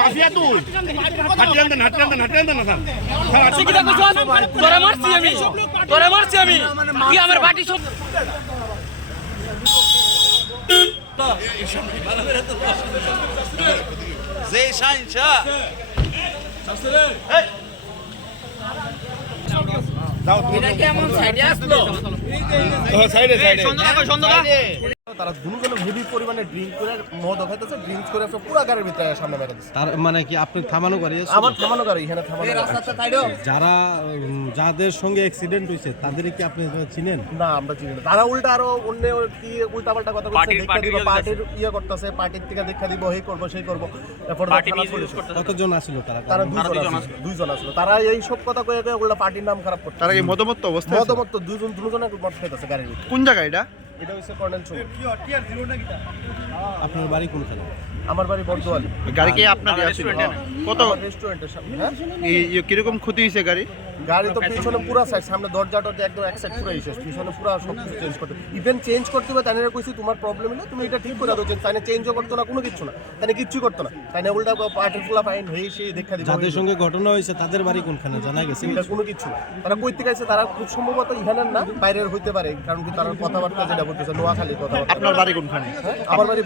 Mafia তুই হাঁটিয়ে দেন না তোরে মারছি আমি কি আমার বাটি সব যে শাইনশা এটা কি এমন সাইডে আসলো সাইডে তারা দুজনে হেভি পরিমাণে ড্রিঙ্ক করে মদ খাইতেছে, ড্রিঙ্কস করে পুরো গাড়ির ভিতরে সামনে মেরে দিচ্ছে। তার মানে কি আপনি থামানো গাড়ি আছে? আমার থামানো গাড়ি এখানে থামানো গাড়ি। যারা যাদের সঙ্গে অ্যাক্সিডেন্ট হয়েছে তাদের কি আপনি চিনেন? না, আমরা চিনি না। তারা উল্টা আরো অন্য কি উল্টা পাল্টা কথা বলছে, দেখা দিব পার্টির ইয়ে করতেছে, পার্টির থেকে দেখা দিব, এই করব সেই করব। তারপর কতজন আসছিল তারা? তারা দুইজন আসলো। তারা এই সব কথা কয়ে কয়ে উল্টা পার্টির নাম খারাপ করতে। তারা কি মদমত্ত অবস্থায়? মদমত্ত দুজনে মদ খাইতেছে গাড়ির ভিতরে। কোন জায়গা এটা? এটা হচ্ছে কর্নেল চৌক। আপনার বাড়ি কোনখানে? আমার বাড়ি বর্দোয়ালি। গাড়ি কি আপনার কত রেস্টুরেন্টের সামনে। কিরকম ক্ষতি হয়েছে গাড়ি? গাড়ি তো পিছনে পুরো সাইড, সামনে দরজাটা একদম এক সাইড পুরো শেষ, পিছনে পুরো সব কিছু চেঞ্জ করতে, ইভেন চেঞ্জ করতে হবে। তাই কইছি তোমার প্রবলেম হলে তুমি এটা ঠিক করে দাও। তাই চেঞ্জও করতো না, কোনো কিছু না, তাই কিচ্ছু করতো না। তাই উল্টা পার্টির ফুলা ফাইন হয়ে সেই দেখা দিবে। যাদের সঙ্গে ঘটনা হয়েছে তাদের বাড়ি কোনখানে জানা গেছে? এটা কোনো কিছু না। তারা কই থেকে আসছে, তারা খুব সম্ভবত ইহানের না বাইরের হইতে পারে, কারণ কি তারা কথাবার্তা যেটা বলতেছে নোয়াখালী কথাবার্তা। আপনার বাড়ি কোনখানে? আমার বাড়ি